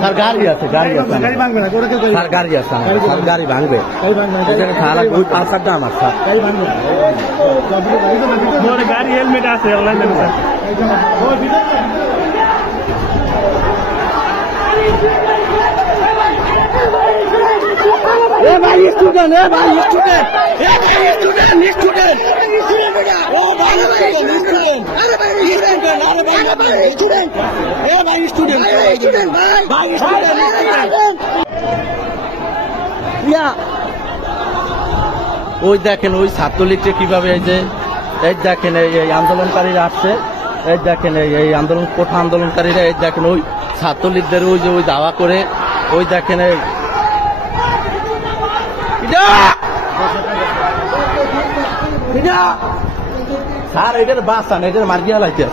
Sir গাড়ি আছে sir গাড়ি আছে স্যার গাড়ি ভাঙবে ওই পালসারটা আমার স্যার গাড়ি হেলমেট আছে ভাই স্টুডেন্ট ভাই স্টুডেন্ট স্টুডেন্ট ও ভাই স্টুডেন্ট আরে ভাই স্টুডেন্ট আরে ভাই স্টুডেন্ট এ ভাই স্টুডেন্ট ভাই স্টুডেন্ট ইয়া ওই দেখেন ওই ছাত্রলীগকে কিভাবে এই দেখেন এই আন্দোলনকারীরা আসছে এই দেখেন এই আন্দোলন কোঠা আন্দোলনকারীরা এই দেখেন ওই ছাত্রলীগদের ওই যে ওই দাওয়া করে ওই দেখেন স্যার এটার বাঁচান এটার মার্গিয়া লাইতে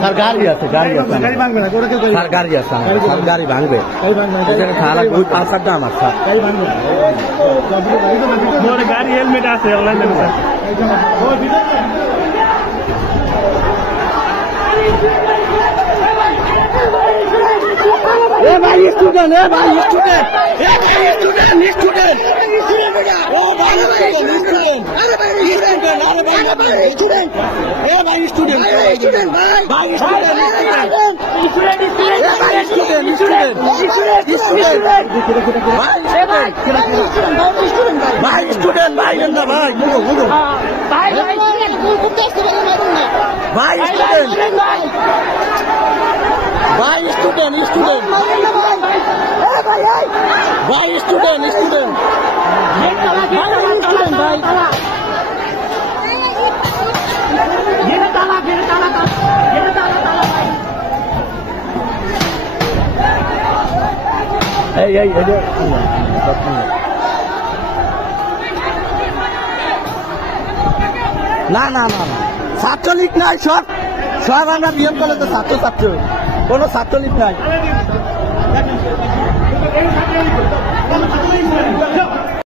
স্যার গাড়ি আছে স্যার গাড়ি আছে স্যার গাড়ি ভাঙবে ওই পালসারটা আমার স্যার গাড়ি হেলমেট আছে ভাই স্টুডেন্ট ভাই স্টুডেন্ট স্টুডেন্ট ও ভাই স্টুডেন্ট আরে ভাই স্টুডেন্ট আরে ভাই স্টুডেন্ট এ ভাই স্টুডেন্ট ভাই স্টুডেন্ট ভাই না ভাই ভাই স্টুডেন্ট ভাই স্টুডেন্ট ভাই স্টুডেন্ট না না না না ছাত্রলীগ নাই সব আমরা বিএম কলেজে ছাত্র কোনো ছাত্রলীগ নাই।